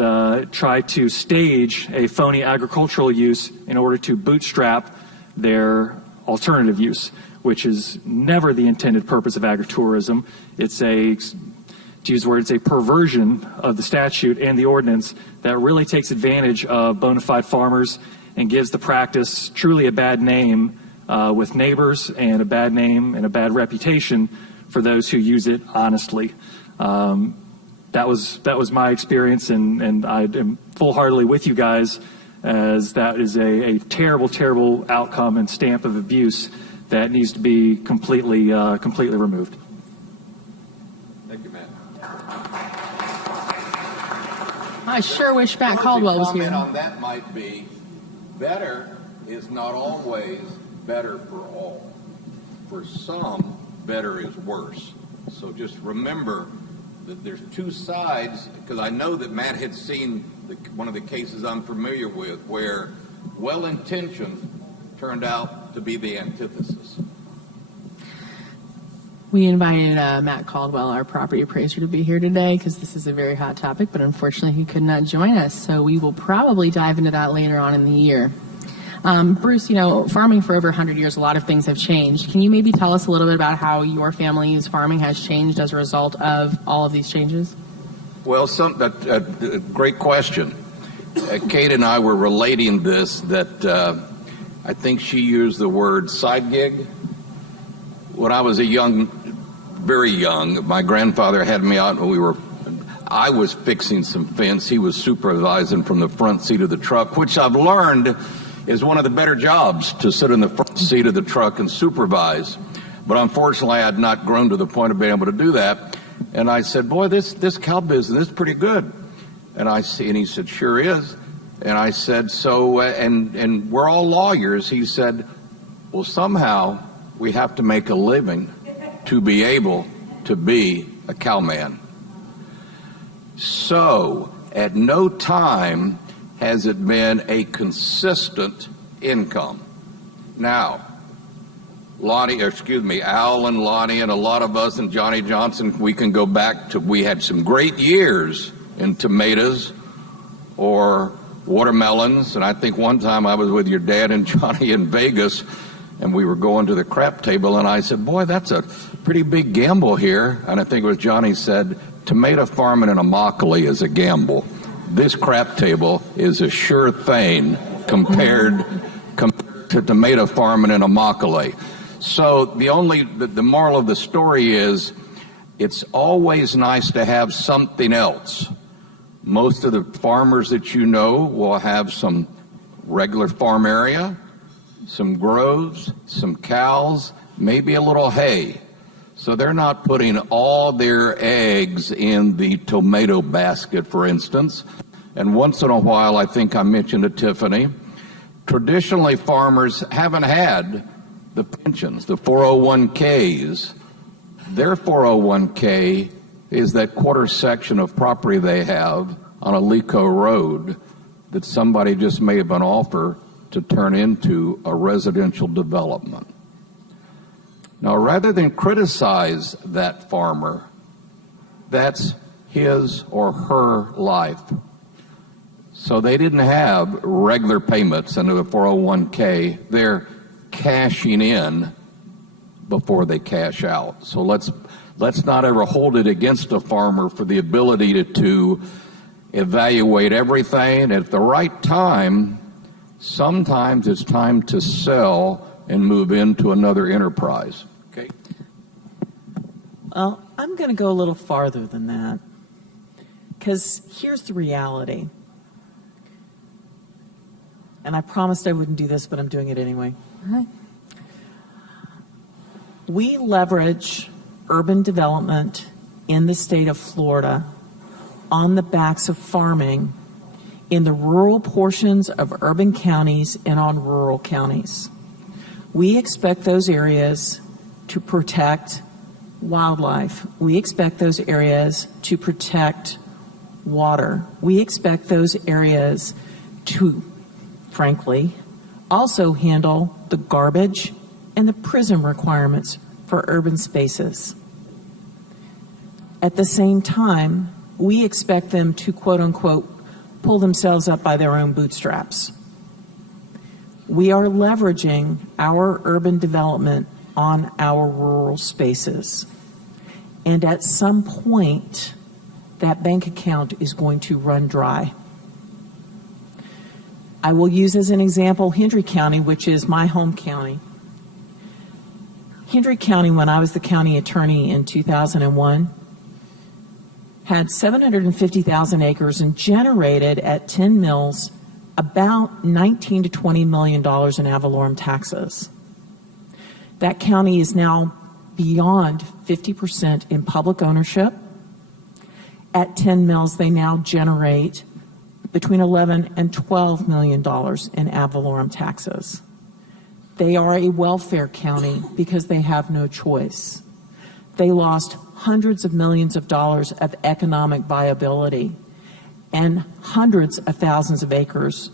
try to stage a phony agricultural use in order to bootstrap their alternative use, which is never the intended purpose of agritourism. It's to use the word, it's a perversion of the statute and the ordinance that really takes advantage of bona fide farmers and gives the practice truly a bad name with neighbors and a bad name and a bad reputation for those who use it honestly. That was my experience, and I am full-heartedly with you guys, as that is a terrible, terrible outcome and stamp of abuse that needs to be completely removed. Thank you, Matt. I sure wish Matt Caldwell was here. Comment on that might be, better is not always better for all. For some, better is worse. So just remember that there's two sides, because I know that Matt had seen one of the cases I'm familiar with where well-intentioned turned out to be the antithesis. We invited Matt Caldwell, our property appraiser, to be here today because this is a very hot topic, but unfortunately he could not join us, so we will probably dive into that later on in the year. Bruce, farming for over 100 years, a lot of things have changed. Can you maybe tell us a little bit about how your family's farming has changed as a result of all of these changes? Well, great question. Kate and I were relating this, that I think she used the word side gig. When I was very young, my grandfather had me out and I was fixing some fence. He was supervising from the front seat of the truck, which I've learned is one of the better jobs, to sit in the front seat of the truck and supervise. But unfortunately, I had not grown to the point of being able to do that. And I said, boy, this cow business is pretty good. And he said, sure is. And I said, so, and we're all lawyers. He said, well, somehow we have to make a living to be able to be a cowman. So at no time has it been a consistent income. Now, Al and Lonnie and a lot of us and Johnny Johnson, we can go back to, we had some great years in tomatoes or watermelons. And I think one time I was with your dad and Johnny in Vegas, and we were going to the crap table, and I said, boy, that's a pretty big gamble here. And I think it was Johnny said, tomato farming in Immokalee is a gamble. This crap table is a sure thing compared to tomato farming in Immokalee. So the moral of the story is, it's always nice to have something else. Most of the farmers that you know will have some regular farm area, some groves, some cows, maybe a little hay. So they're not putting all their eggs in the tomato basket, for instance. And once in a while, I think I mentioned to Tiffany, traditionally farmers haven't had the pensions, the 401ks. Their 401k is that quarter section of property they have on Alico Road that somebody just made an offer to turn into a residential development. Now, rather than criticize that farmer, that's his or her life. So they didn't have regular payments into a 401k. They're cashing in before they cash out. So let's not ever hold it against a farmer for the ability to evaluate everything at the right time. Sometimes it's time to sell and move into another enterprise. Okay. Well, I'm going to go a little farther than that, because here's the reality. And I promised I wouldn't do this, but I'm doing it anyway. We leverage urban development in the state of Florida on the backs of farming in the rural portions of urban counties and on rural counties. We expect those areas to protect wildlife. We expect those areas to protect water. We expect those areas to, frankly, also handle the garbage and the prison requirements for urban spaces. At the same time, we expect them to, quote unquote, pull themselves up by their own bootstraps. We are leveraging our urban development on our rural spaces. And at some point, that bank account is going to run dry. I will use as an example Hendry County, which is my home county. Hendry County, when I was the county attorney in 2001, had 750,000 acres and generated at 10 mills about $19 to $20 million in ad valorem taxes. That county is now beyond 50% in public ownership. At 10 mills, they now generate between $11 and $12 million in ad valorem taxes. They are a welfare county because they have no choice. They lost hundreds of millions of dollars of economic viability and hundreds of thousands of acres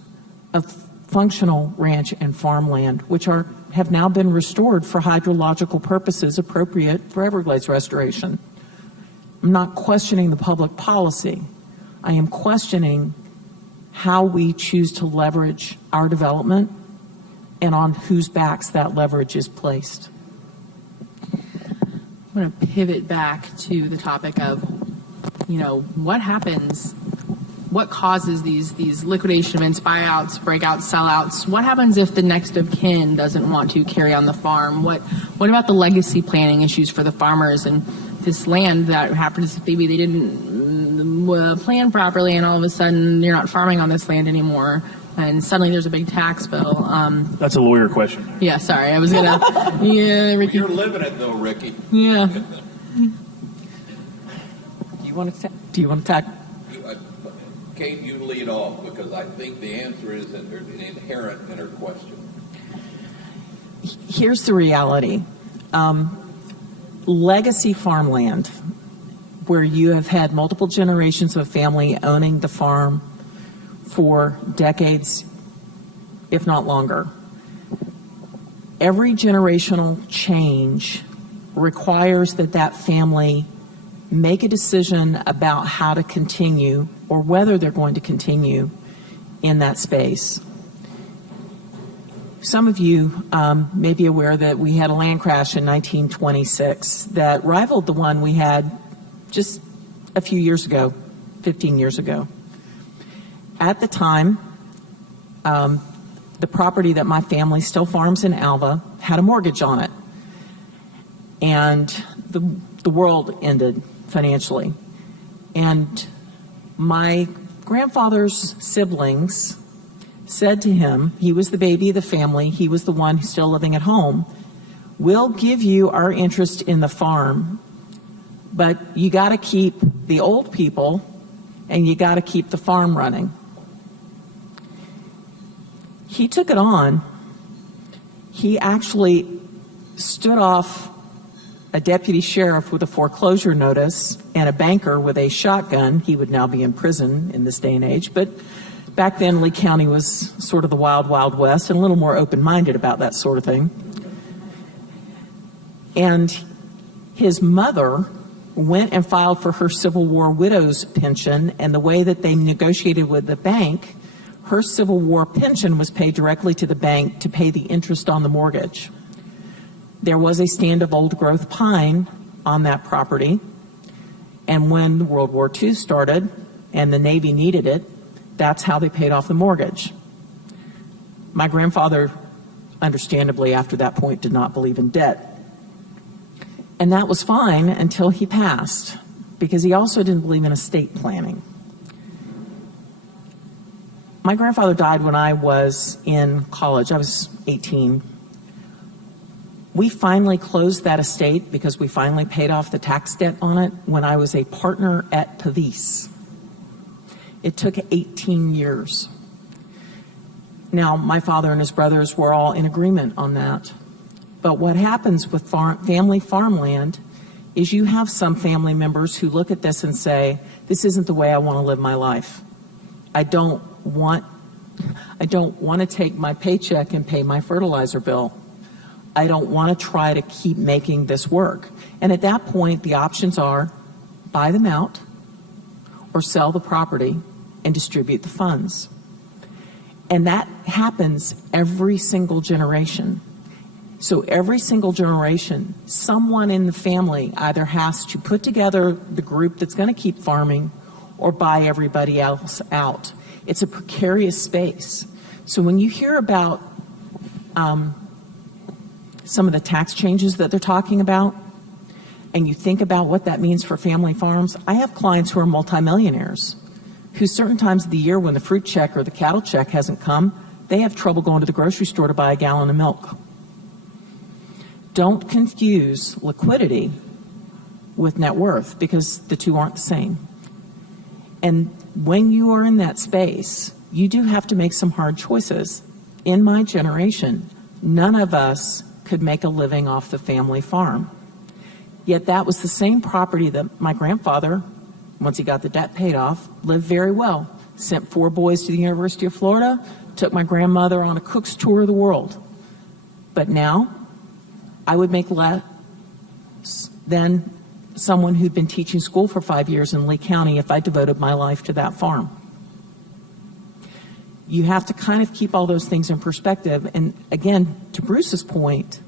of functional ranch and farmland, which have now been restored for hydrological purposes appropriate for Everglades restoration. I'm not questioning the public policy. I am questioning how we choose to leverage our development and on whose backs that leverage is placed. I'm going to pivot back to the topic of, what happens, what causes these liquidation events, buyouts, breakouts, sellouts? What happens if the next of kin doesn't want to carry on the farm? What about the legacy planning issues for the farmers and this land that happens, maybe they didn't plan properly and all of a sudden you're not farming on this land anymore? And suddenly there's a big tax bill. That's a lawyer question. Yeah, sorry. I was going to... Yeah, Ricky. You're living it, though, Ricky. Yeah. Do you want to talk? Kate, you lead off, because I think the answer is inherent in her question. Here's the reality. Legacy farmland, where you have had multiple generations of a family owning the farm for decades, if not longer. Every generational change requires that family make a decision about how to continue or whether they're going to continue in that space. Some of you may be aware that we had a land crash in 1926 that rivaled the one we had just a few years ago, 15 years ago. At the time, the property that my family still farms in Alva had a mortgage on it. And the world ended financially. And my grandfather's siblings said to him, he was the baby of the family, he was the one who's still living at home, "We'll give you our interest in the farm, but you got to keep the old people and you got to keep the farm running." He took it on. He actually stood off a deputy sheriff with a foreclosure notice and a banker with a shotgun. He would now be in prison in this day and age, but back then Lee County was sort of the wild, wild west and a little more open-minded about that sort of thing. And his mother went and filed for her Civil War widow's pension, and the way that they negotiated with the bank, her Civil War pension was paid directly to the bank to pay the interest on the mortgage. There was a stand of old-growth pine on that property, and when World War II started and the Navy needed it, that's how they paid off the mortgage. My grandfather, understandably, after that point, did not believe in debt. And that was fine until he passed, because he also didn't believe in estate planning. My grandfather died when I was in college. I was 18. We finally closed that estate because we finally paid off the tax debt on it when I was a partner at Police. It took 18 years. Now, my father and his brothers were all in agreement on that. But what happens with family farmland is you have some family members who look at this and say, this isn't the way I want to live my life. I don't want to take my paycheck and pay my fertilizer bill. I don't want to try to keep making this work. And at that point, the options are buy them out or sell the property and distribute the funds. And that happens every single generation. So every single generation, someone in the family either has to put together the group that's going to keep farming or buy everybody else out. It's a precarious space. So when you hear about some of the tax changes that they're talking about, and you think about what that means for family farms, I have clients who are multimillionaires who certain times of the year when the fruit check or the cattle check hasn't come, they have trouble going to the grocery store to buy a gallon of milk. Don't confuse liquidity with net worth because the two aren't the same. And when you are in that space, you do have to make some hard choices. In my generation, none of us could make a living off the family farm. Yet that was the same property that my grandfather, once he got the debt paid off, lived very well. Sent 4 boys to the University of Florida, took my grandmother on a cook's tour of the world. But now, I would make less than someone who'd been teaching school for 5 years in Lee County if I devoted my life to that farm. You have to kind of keep all those things in perspective. And again, to Bruce's point,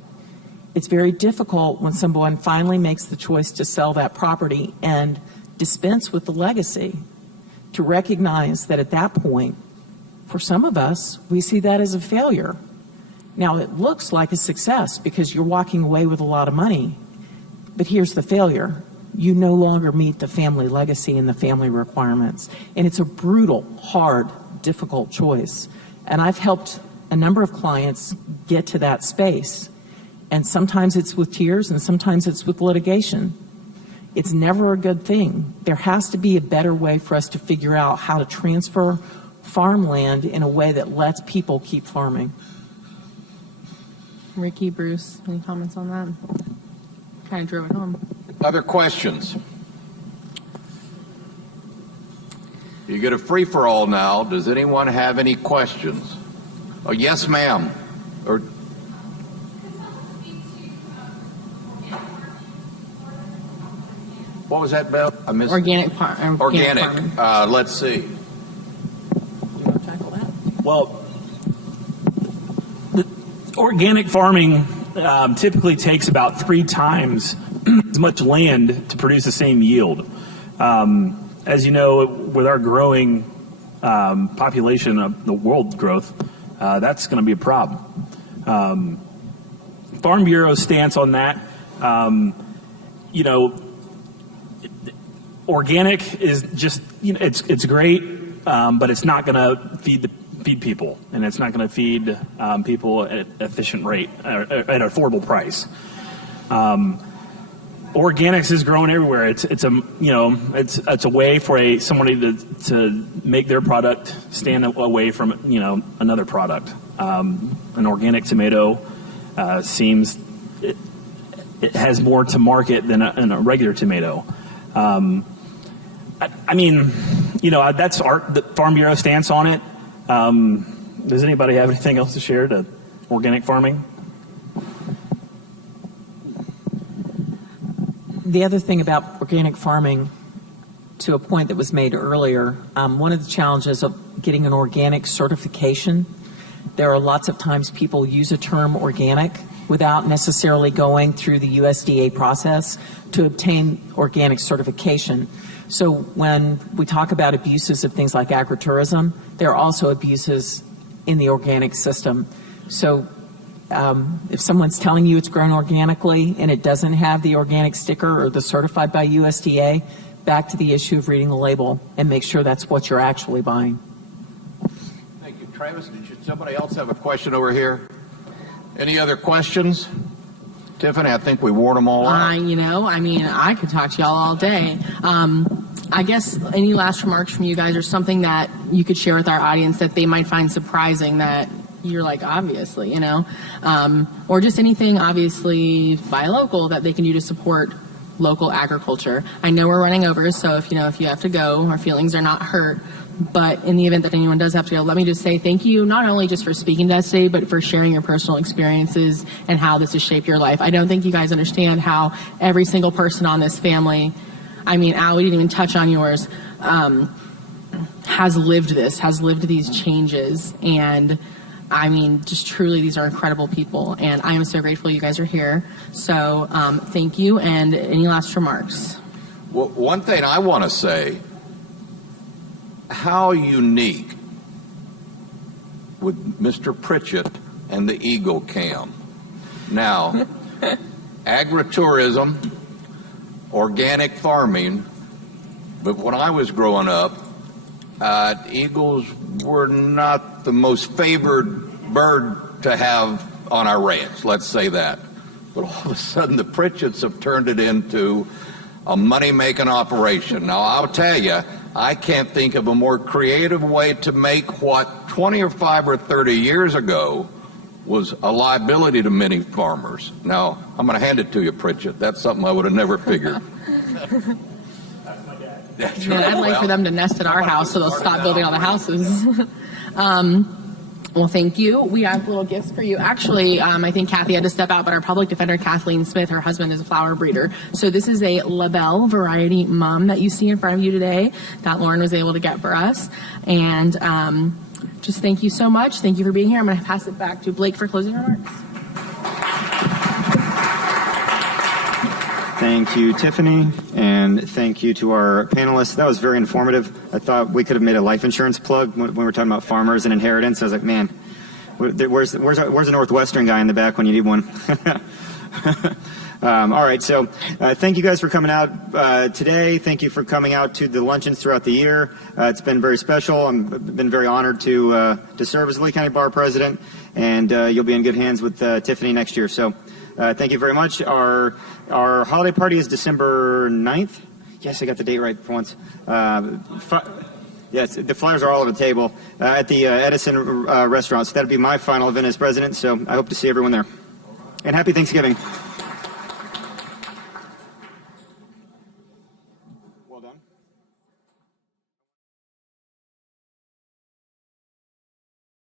it's very difficult when someone finally makes the choice to sell that property and dispense with the legacy to recognize that at that point, for some of us, we see that as a failure. Now, it looks like a success because you're walking away with a lot of money, but here's the failure. You no longer meet the family legacy and the family requirements. And it's a brutal, hard, difficult choice. And I've helped a number of clients get to that space. And sometimes it's with tears and sometimes it's with litigation. It's never a good thing. There has to be a better way for us to figure out how to transfer farmland in a way that lets people keep farming. Ricky, Bruce, any comments on that? Kind of drove it home. Other questions? You get a free-for-all now. Does anyone have any questions? Oh, yes, ma'am. Or what was that, Beth? I missed Organic. Organic. Let's see. You want to tackle that? Well, organic farming typically takes about 3 times as much land to produce the same yield. As you know, with our growing population of the world growth, that's going to be a problem. Farm Bureau's stance on that, organic is just, it's great, but it's not going to feed people, and it's not going to feed people at an efficient rate, at an affordable price. Organics is growing everywhere. It's a way for somebody to make their product stand away from another product. An organic tomato seems it has more to market than a regular tomato. That's the Farm Bureau stance on it. Does anybody have anything else to share to organic farming? The other thing about organic farming, to a point that was made earlier, one of the challenges of getting an organic certification, there are lots of times people use a term organic without necessarily going through the USDA process to obtain organic certification. So when we talk about abuses of things like agritourism, there are also abuses in the organic system. So if someone's telling you it's grown organically and it doesn't have the organic sticker or the certified by USDA, back to the issue of reading the label and make sure that's what you're actually buying. Thank you. Travis, did somebody else have a question over here? Any other questions? Tiffany, I think we wore them all out. I could talk to y'all all day. I guess any last remarks from you guys, or something that you could share with our audience that they might find surprising that you're like, obviously, or just anything, obviously, buy local that they can do to support local agriculture. I know we're running over, so if you have to go, our feelings are not hurt. But in the event that anyone does have to go, let me just say thank you, not only just for speaking to us today, but for sharing your personal experiences and how this has shaped your life. I don't think you guys understand how every single person on this family, Al, we didn't even touch on yours, has lived these changes. And just truly, these are incredible people. And I am so grateful you guys are here. So thank you. And any last remarks? Well, one thing I want to say, how unique with Mr. Pritchett and the Eagle Cam. Now, agritourism, organic farming, but when I was growing up, eagles were not the most favored bird to have on our ranch, let's say that. But all of a sudden, the Pritchetts have turned it into a money-making operation. Now, I'll tell you, I can't think of a more creative way to make what 25 or 30 years ago was a liability to many farmers. Now, I'm going to hand it to you, Pritchett. That's something I would have never figured. I'd like for them to nest at our house so they'll stop building all the houses. Well, thank you. We have little gifts for you. Actually, I think Kathy had to step out, but our public defender, Kathleen Smith, her husband is a flower breeder. So this is a LaBelle variety mum that you see in front of you today that Lauren was able to get for us. And just thank you so much. Thank you for being here. I'm going to pass it back to Blake for closing remarks. Thank you, Tiffany, and thank you to our panelists. That was very informative. I thought we could have made a life insurance plug when we were talking about farmers and inheritance. I was like, man, where's the Northwestern guy in the back when you need one? All right, so thank you guys for coming out today. Thank you for coming out to the luncheons throughout the year. It's been very special. I've been very honored to serve as the Lee County Bar President, and you'll be in good hands with Tiffany next year. So thank you very much. Our holiday party is December 9th. Yes, I got the date right for once. Yes, the flyers are all over the table at the Edison restaurant. So that'll be my final event as president. So I hope to see everyone there. And happy Thanksgiving. Well done.